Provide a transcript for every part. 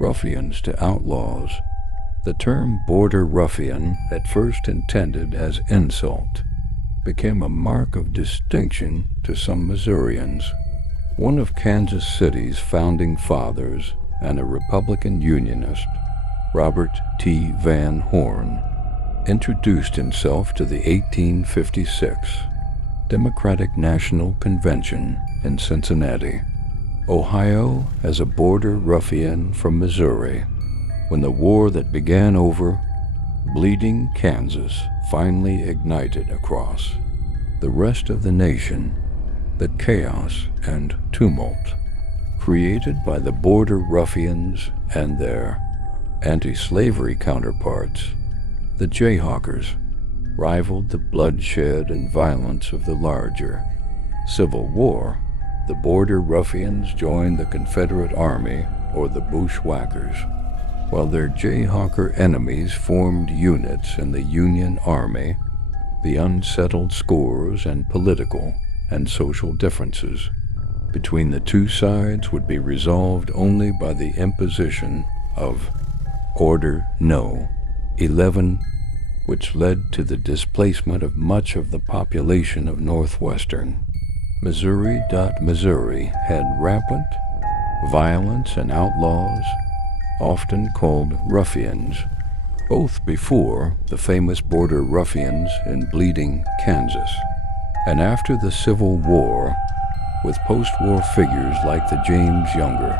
Ruffians to outlaws. The term border ruffian, at first intended as insult, became a mark of distinction to some Missourians. One of Kansas City's founding fathers and a Republican Unionist, Robert T. Van Horn, introduced himself to the 1856 Democratic National Convention in Cincinnati, Ohio, as a border ruffian from Missouri. When the war that began over Bleeding Kansas finally ignited across the rest of the nation, the chaos and tumult created by the border ruffians and their anti-slavery counterparts, the Jayhawkers, rivaled the bloodshed and violence of the larger Civil War. The border ruffians joined the Confederate Army, or the Bushwhackers, while their Jayhawker enemies formed units in the Union Army. The unsettled scores and political and social differences between the two sides would be resolved only by the imposition of Order No. 11, which led to the displacement of much of the population of northwestern Missouri. Missouri had rampant violence and outlaws, often called ruffians, both before the famous border ruffians in Bleeding, Kansas, and after the Civil War, with post-war figures like the James Younger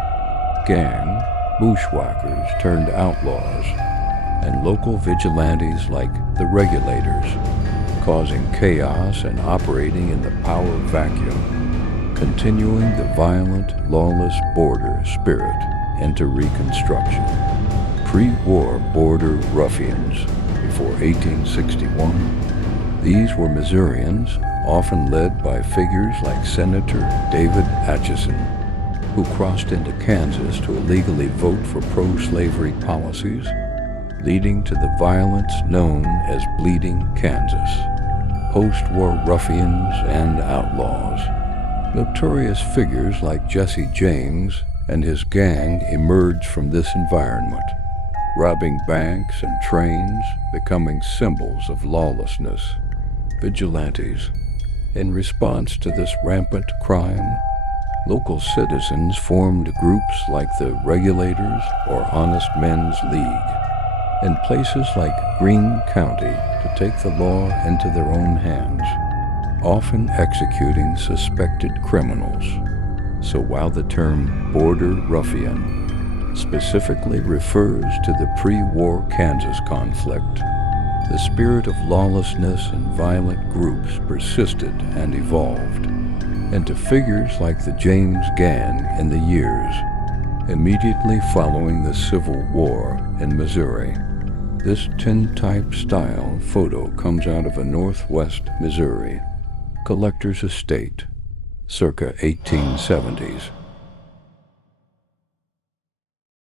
Gang, bushwhackers turned outlaws, and local vigilantes like the Regulators, causing chaos and operating in the power vacuum, continuing the violent, lawless border spirit into Reconstruction. Pre-war border ruffians before 1861, these were Missourians, often led by figures like Senator David Atchison, who crossed into Kansas to illegally vote for pro-slavery policies, leading to the violence known as Bleeding Kansas. Post-war ruffians and outlaws. Notorious figures like Jesse James and his gang emerged from this environment, robbing banks and trains, becoming symbols of lawlessness. Vigilantes. In response to this rampant crime, local citizens formed groups like the Regulators or Honest Men's League in places like Greene County to take the law into their own hands, often executing suspected criminals. So while the term border ruffian specifically refers to the pre-war Kansas conflict, the spirit of lawlessness and violent groups persisted and evolved into figures like the James Gang in the years immediately following the Civil War in Missouri. This tintype style photo comes out of a Northwest Missouri collector's estate, circa 1870s.